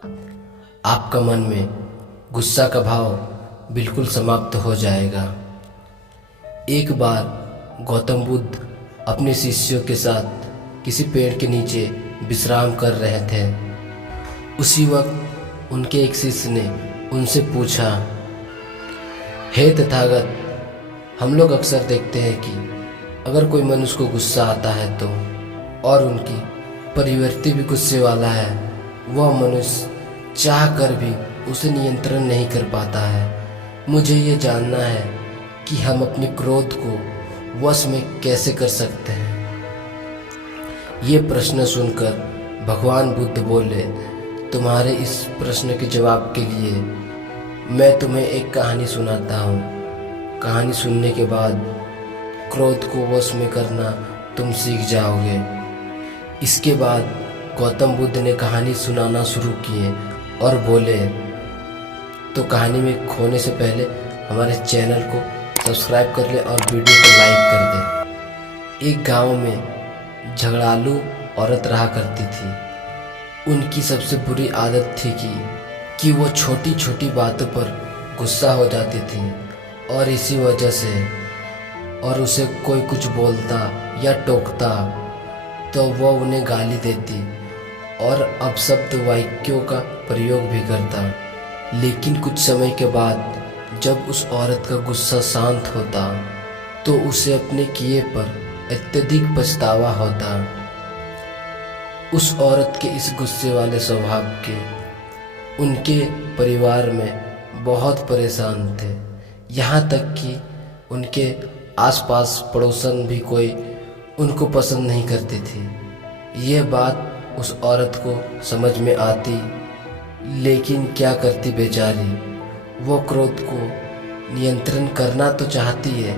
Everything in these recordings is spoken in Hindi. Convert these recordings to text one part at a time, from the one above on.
आपका मन में गुस्सा का भाव बिल्कुल समाप्त हो जाएगा। एक बार गौतम बुद्ध अपने शिष्यों के साथ किसी पेड़ के नीचे विश्राम कर रहे थे। उसी वक्त उनके एक शिष्य ने उनसे पूछा, हे तथागत, हम लोग अक्सर देखते हैं कि अगर कोई मनुष्य को गुस्सा आता है तो और उनकी प्रवृत्ति भी गुस्से वाला है, वह मनुष्य चाह कर भी उसे नियंत्रण नहीं कर पाता है। मुझे ये जानना है कि हम अपने क्रोध को वश में कैसे कर सकते हैं। ये प्रश्न सुनकर भगवान बुद्ध बोले, तुम्हारे इस प्रश्न के जवाब के लिए मैं तुम्हें एक कहानी सुनाता हूँ। कहानी सुनने के बाद क्रोध को वश में करना तुम सीख जाओगे। इसके बाद गौतम बुद्ध ने कहानी सुनाना शुरू किए और बोले, तो कहानी में खोने से पहले हमारे चैनल को सब्सक्राइब कर ले और वीडियो को लाइक कर दे। एक गांव में झगड़ालू औरत रहा करती थी। उनकी सबसे बुरी आदत थी कि वो छोटी छोटी बातों पर गुस्सा हो जाती थी और इसी वजह से और उसे कोई कुछ बोलता या टोकता तो वह उन्हें गाली देती और अपशब्द वाक्यों का प्रयोग भी करता। लेकिन कुछ समय के बाद जब उस औरत का गुस्सा शांत होता तो उसे अपने किए पर अत्यधिक पछतावा होता। उस औरत के इस गुस्से वाले स्वभाव के उनके परिवार में बहुत परेशान थे। यहाँ तक कि उनके आसपास पड़ोसन भी कोई उनको पसंद नहीं करती थी। यह बात उस औरत को समझ में आती, लेकिन क्या करती बेचारी। वो क्रोध को नियंत्रण करना तो चाहती है,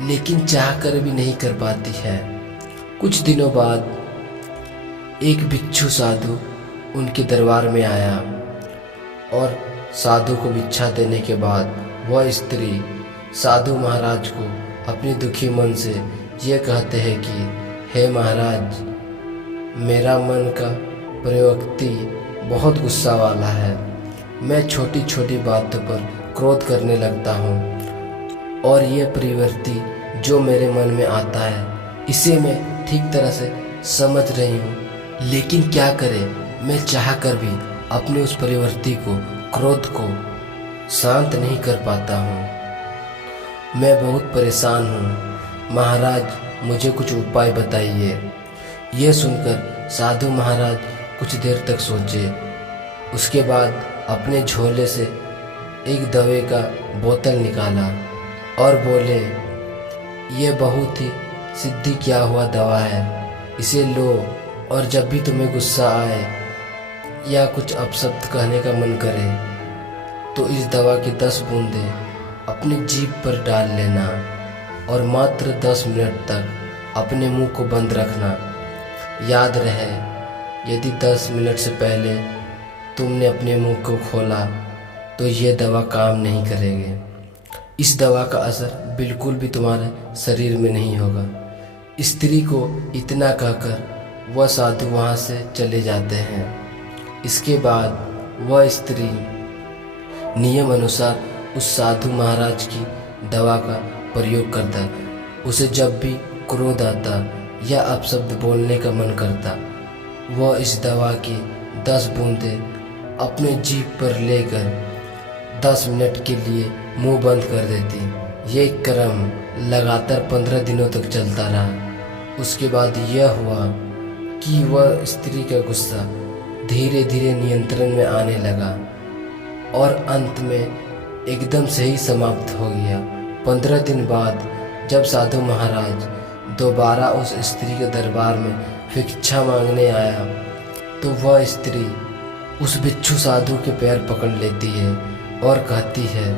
लेकिन चाहकर भी नहीं कर पाती है। कुछ दिनों बाद एक भिक्षु साधु उनके दरबार में आया और साधु को भिक्षा देने के बाद वह स्त्री साधु महाराज को अपनी दुखी मन से ये कहते हैं कि हे महाराज, मेरा मन का प्रवृत्ति बहुत गुस्सा वाला है। मैं छोटी छोटी बातों पर क्रोध करने लगता हूँ और ये प्रवृत्ति जो मेरे मन में आता है इसे मैं ठीक तरह से समझ रही हूँ, लेकिन क्या करें, मैं चाह कर भी अपनी उस प्रवृत्ति को, क्रोध को शांत नहीं कर पाता हूँ। मैं बहुत परेशान हूँ महाराज, मुझे कुछ उपाय बताइए। यह सुनकर साधु महाराज कुछ देर तक सोचे। उसके बाद अपने झोले से एक दवे का बोतल निकाला और बोले, ये बहुत ही सिद्धि किया हुआ दवा है, इसे लो और जब भी तुम्हें गुस्सा आए या कुछ अपशब्द कहने का मन करे तो इस दवा की 10 बूंदें अपनी जीभ पर डाल लेना और मात्र 10 मिनट तक अपने मुंह को बंद रखना। याद रहे, यदि 10 मिनट से पहले तुमने अपने मुंह को खोला तो ये दवा काम नहीं करेगी। इस दवा का असर बिल्कुल भी तुम्हारे शरीर में नहीं होगा। स्त्री को इतना कहकर वह साधु वहाँ से चले जाते हैं। इसके बाद वह स्त्री नियम अनुसार उस साधु महाराज की दवा का प्रयोग करता। उसे जब भी क्रोध आता या अपशब्द बोलने का मन करता, वह इस दवा की 10 बूंदें अपने जीभ पर लेकर 10 मिनट के लिए मुंह बंद कर देती। ये क्रम लगातार 15 दिनों तक चलता रहा। उसके बाद यह हुआ कि वह स्त्री का गुस्सा धीरे धीरे नियंत्रण में आने लगा और अंत में एकदम से ही समाप्त हो गया। 15 दिन बाद जब साधु महाराज दोबारा उस स्त्री के दरबार में भिक्षा मांगने आया तो वह स्त्री उस भिक्षु साधु के पैर पकड़ लेती है और कहती है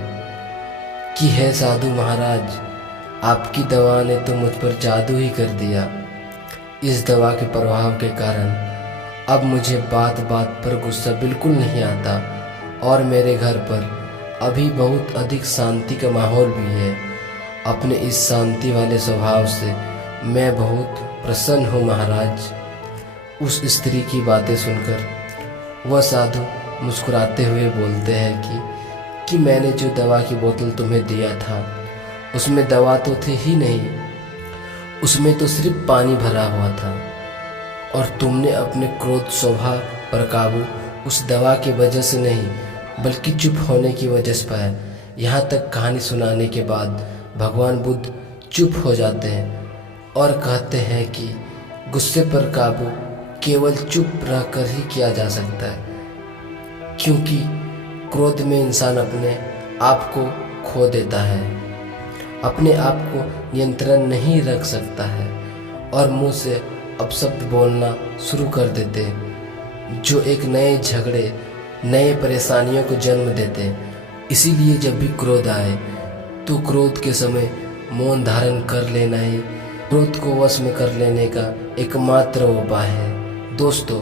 कि हे साधु महाराज, आपकी दवा ने तो मुझ पर जादू ही कर दिया। इस दवा के प्रभाव के कारण अब मुझे बात बात पर गुस्सा बिल्कुल नहीं आता और मेरे घर पर अभी बहुत अधिक शांति का माहौल भी है। अपने इस शांति वाले स्वभाव से मैं बहुत प्रसन्न हूँ महाराज। उस स्त्री की बातें सुनकर वह साधु मुस्कुराते हुए बोलते हैं कि मैंने जो दवा की बोतल तुम्हें दिया था उसमें दवा तो थी ही नहीं, उसमें तो सिर्फ पानी भरा हुआ था और तुमने अपने क्रोध स्वभाव पर काबू उस दवा की वजह से नहीं बल्कि चुप होने की वजह से पाया। यहाँ तक कहानी सुनाने के बाद भगवान बुद्ध चुप हो जाते हैं और कहते हैं कि गुस्से पर काबू केवल चुप रहकर ही किया जा सकता है, क्योंकि क्रोध में इंसान अपने आप को खो देता है, अपने आप को नियंत्रण नहीं रख सकता है और मुंह से अपशब्द बोलना शुरू कर देते हैं जो एक नए झगड़े, नए परेशानियों को जन्म देते हैं। इसीलिए जब भी क्रोध आए तो क्रोध के समय मौन धारण कर लेना ही क्रोध को वश में कर लेने का एकमात्र उपाय है। दोस्तों,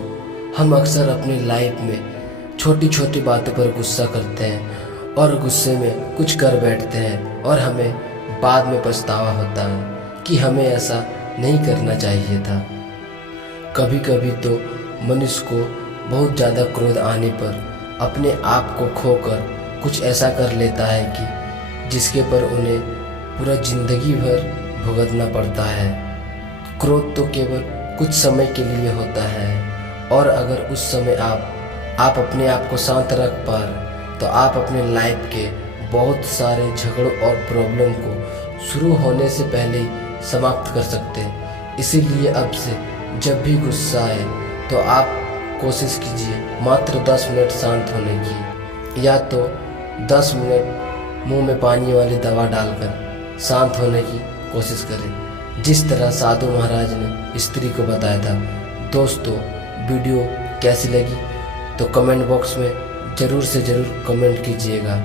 हम अक्सर अपनी लाइफ में छोटी छोटी बातों पर गुस्सा करते हैं और गुस्से में कुछ कर बैठते हैं और हमें बाद में पछतावा होता है कि हमें ऐसा नहीं करना चाहिए था। कभी कभी तो मनुष्य को बहुत ज़्यादा क्रोध आने पर अपने आप को खोकर कुछ ऐसा कर लेता है कि जिसके पर उन्हें पूरा जिंदगी भर भुगतना पड़ता है। क्रोध तो केवल कुछ समय के लिए होता है और अगर उस समय आप अपने आप को शांत रख पाए तो आप अपने लाइफ के बहुत सारे झगड़ों और प्रॉब्लम को शुरू होने से पहले ही समाप्त कर सकते हैं। इसीलिए अब से जब भी गुस्सा आए तो आप कोशिश कीजिए मात्र 10 मिनट शांत होने की, या तो 10 मिनट मुंह में पानी वाली दवा डालकर शांत होने की कोशिश करें, जिस तरह साधु महाराज ने स्त्री को बताया था। दोस्तों, वीडियो कैसी लगी तो कमेंट बॉक्स में ज़रूर से ज़रूर कमेंट कीजिएगा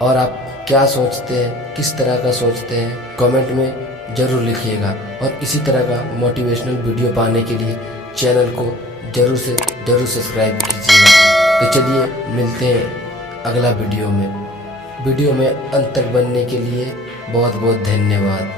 और आप क्या सोचते हैं, किस तरह का सोचते हैं, कमेंट में ज़रूर लिखिएगा। और इसी तरह का मोटिवेशनल वीडियो पाने के लिए चैनल को ज़रूर से ज़रूर सब्सक्राइब कीजिएगा। तो चलिए मिलते हैं अगला वीडियो में। वीडियो में अंत तक बनने के लिए बहुत बहुत धन्यवाद।